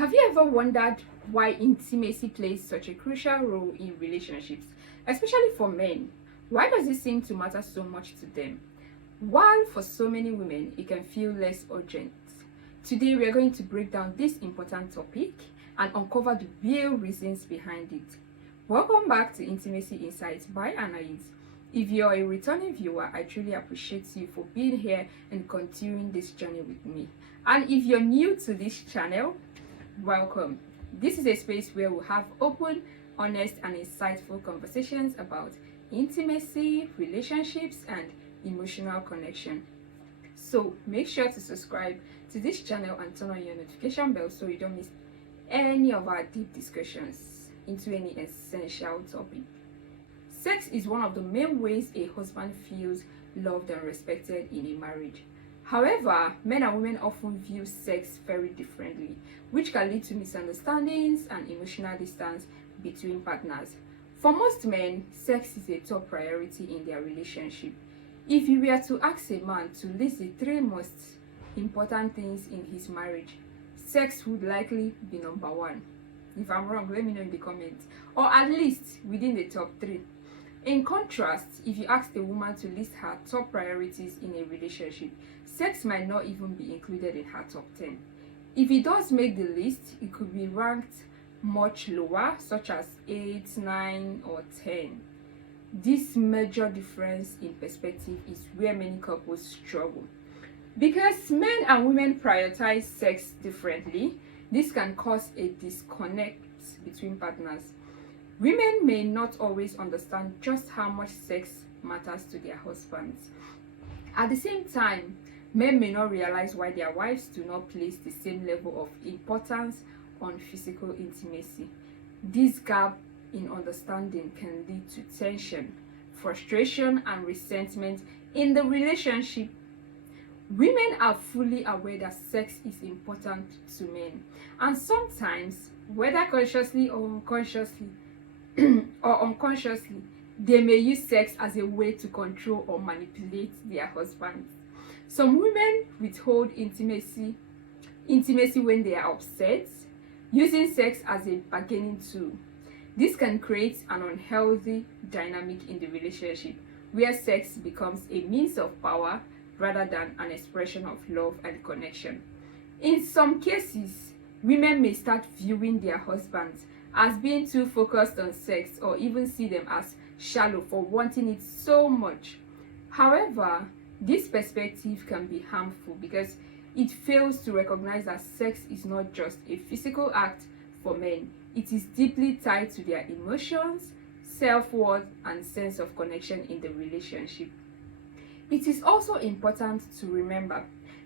Have you ever wondered why intimacy plays such a crucial role in relationships, especially for men? Why does it seem to matter so much to them, while for so many women it can feel less urgent? Today we are going to break down this important topic and uncover the real reasons behind it. Welcome back to Intimacy Insights by Anais. If you're a returning viewer, I truly appreciate you for being here and continuing this journey with me. And if you're new to this channel, welcome. This is a space where we'll have open, honest, and insightful conversations about intimacy, relationships, and emotional connection. So make sure to subscribe to this channel and turn on your notification bell so you don't miss any of our deep discussions into any essential topic. Sex is one of the main ways a husband feels loved and respected in a marriage. However, men and women often view sex very differently, which can lead to misunderstandings and emotional distance between partners. For most men, sex is a top priority in their relationship. If you were to ask a man to list the three most important things in his marriage, sex would likely be number one. If I'm wrong, let me know in the comments, or at least within the top three. In contrast, if you ask a woman to list her top priorities in a relationship, sex might not even be included in her top 10. If it does make the list, it could be ranked much lower, such as 8, 9, or 10. This major difference in perspective is where many couples struggle. Because men and women prioritize sex differently, this can cause a disconnect between partners. Women may not always understand just how much sex matters to their husbands. At the same time, men may not realize why their wives do not place the same level of importance on physical intimacy. This gap in understanding can lead to tension, frustration, and resentment in the relationship. Women are fully aware that sex is important to men, and sometimes, whether consciously or unconsciously, they may use sex as a way to control or manipulate their husbands. Some women withhold intimacy when they are upset, using sex as a bargaining tool. This can create an unhealthy dynamic in the relationship, where sex becomes a means of power rather than an expression of love and connection. In some cases, women may start viewing their husbands as being too focused on sex, or even see them as shallow for wanting it so much. However, this perspective can be harmful because it fails to recognize that sex is not just a physical act for men. It is deeply tied to their emotions, self-worth, and sense of connection in the relationship. It is also important to remember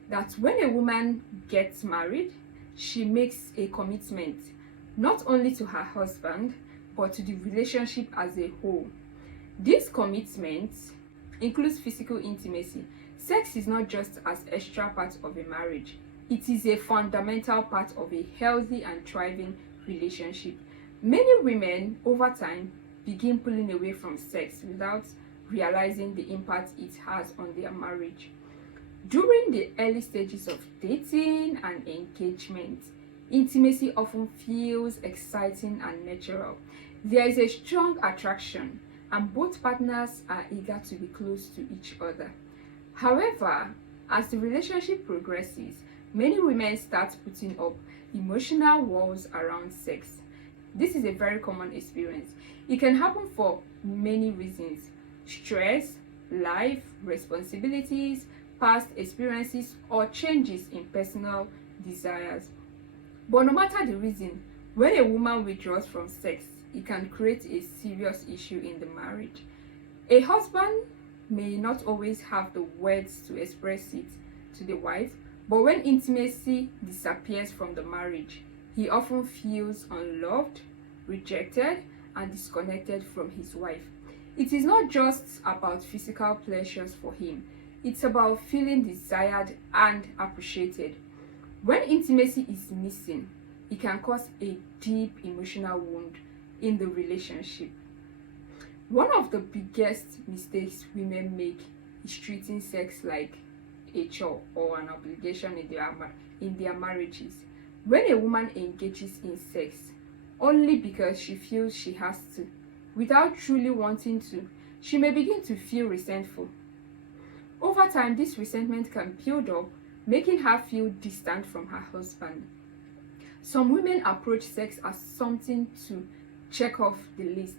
that when a woman gets married, she makes a commitment not only to her husband, but to the relationship as a whole. This commitment includes physical intimacy. Sex is not just an extra part of a marriage. It is a fundamental part of a healthy and thriving relationship. Many women, over time, begin pulling away from sex without realizing the impact it has on their marriage. During the early stages of dating and engagement, intimacy often feels exciting and natural. There is a strong attraction, and both partners are eager to be close to each other. However, as the relationship progresses, many women start putting up emotional walls around sex. This is a very common experience. It can happen for many reasons: stress, life, responsibilities, past experiences, or changes in personal desires. But no matter the reason, when a woman withdraws from sex, it can create a serious issue in the marriage. A husband may not always have the words to express it to the wife, but when intimacy disappears from the marriage, he often feels unloved, rejected, and disconnected from his wife. It is not just about physical pleasures for him, it's about feeling desired and appreciated. When intimacy is missing, it can cause a deep emotional wound in the relationship. One of the biggest mistakes women make is treating sex like a chore or an obligation in their marriages. When a woman engages in sex only because she feels she has to, without truly wanting to, she may begin to feel resentful. Over time, this resentment can build up, making her feel distant from her husband. Some women approach sex as something to check off the list,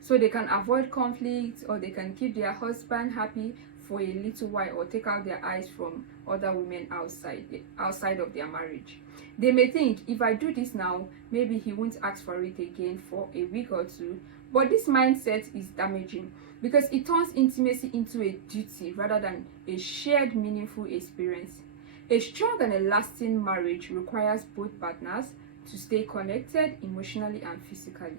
so they can avoid conflict, or they can keep their husband happy for a little while, or take out their eyes from other women outside of their marriage. They may think, if I do this now, maybe he won't ask for it again for a week or two. But this mindset is damaging because it turns intimacy into a duty rather than a shared meaningful experience. A strong and a lasting marriage requires both partners to stay connected emotionally and physically.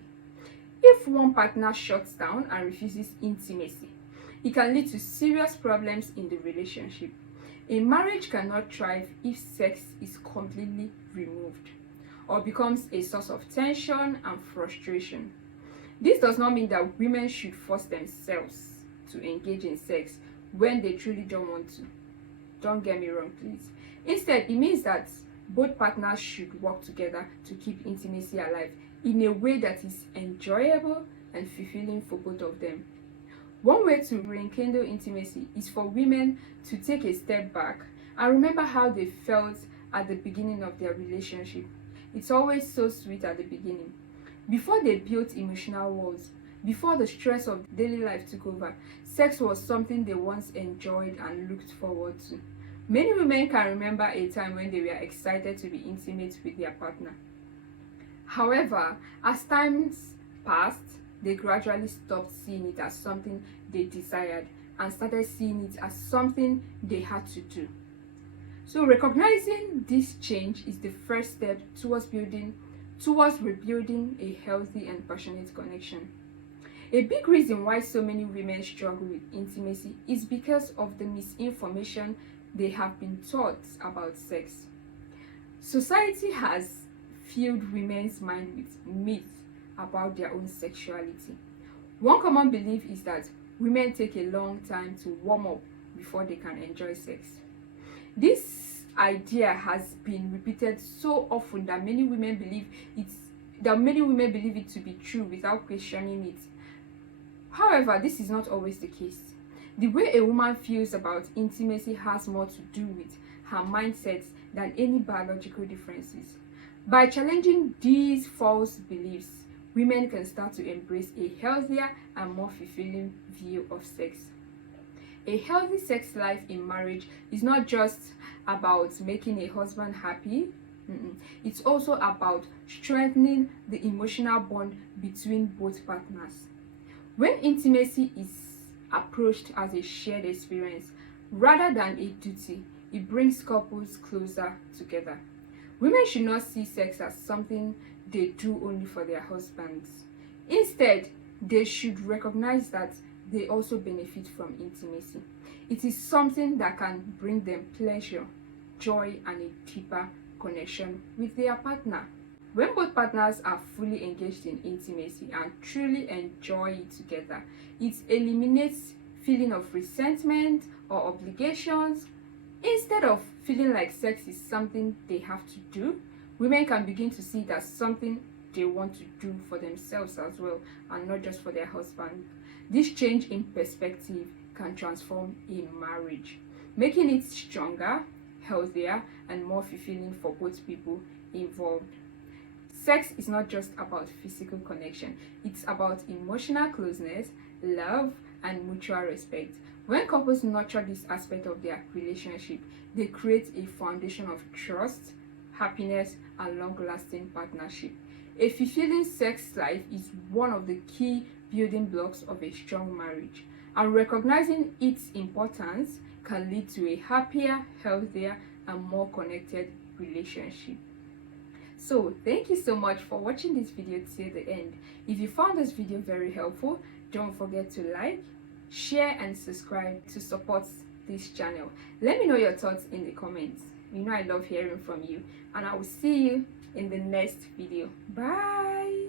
If one partner shuts down and refuses intimacy, it can lead to serious problems in the relationship. A marriage cannot thrive if sex is completely removed or becomes a source of tension and frustration. This does not mean that women should force themselves to engage in sex when they truly don't want to. Don't get me wrong, please. Instead, it means that both partners should work together to keep intimacy alive in a way that is enjoyable and fulfilling for both of them. One way to rekindle intimacy is for women to take a step back and remember how they felt at the beginning of their relationship. It's always so sweet at the beginning. Before they built emotional walls, before the stress of daily life took over, sex was something they once enjoyed and looked forward to. Many women can remember a time when they were excited to be intimate with their partner. However, as times passed, they gradually stopped seeing it as something they desired and started seeing it as something they had to do. So recognizing this change is the first step towards rebuilding a healthy and passionate connection. A big reason why so many women struggle with intimacy is because of the misinformation they have been taught about sex. Society has filled women's minds with myths about their own sexuality. One common belief is that women take a long time to warm up before they can enjoy sex. This idea has been repeated so often that many women believe it to be true without questioning it. However, this is not always the case. The way a woman feels about intimacy has more to do with her mindset than any biological differences. By challenging these false beliefs, women can start to embrace a healthier and more fulfilling view of sex. A healthy sex life in marriage is not just about making a husband happy. It's also about strengthening the emotional bond between both partners. When intimacy is approached as a shared experience rather than a duty, it brings couples closer together. Women should not see sex as something they do only for their husbands. Instead, they should recognize that they also benefit from intimacy. It is something that can bring them pleasure, joy, and a deeper connection with their partner. When both partners are fully engaged in intimacy and truly enjoy it together, it eliminates feeling of resentment or obligations. Instead of feeling like sex is something they have to do, women can begin to see it as something they want to do for themselves as well, and not just for their husband. This change in perspective can transform a marriage, making it stronger, healthier, and more fulfilling for both people involved. Sex is not just about physical connection, it's about emotional closeness, love, and mutual respect. When couples nurture this aspect of their relationship, they create a foundation of trust, happiness, and long-lasting partnership. A fulfilling sex life is one of the key building blocks of a strong marriage, and recognizing its importance can lead to a happier, healthier, and more connected relationship. So thank you so much for watching this video till the end. If you found this video very helpful, don't forget to like, share, and subscribe to support this channel. Let me know your thoughts in the comments. You know I love hearing from you, and I will see you in the next video. Bye.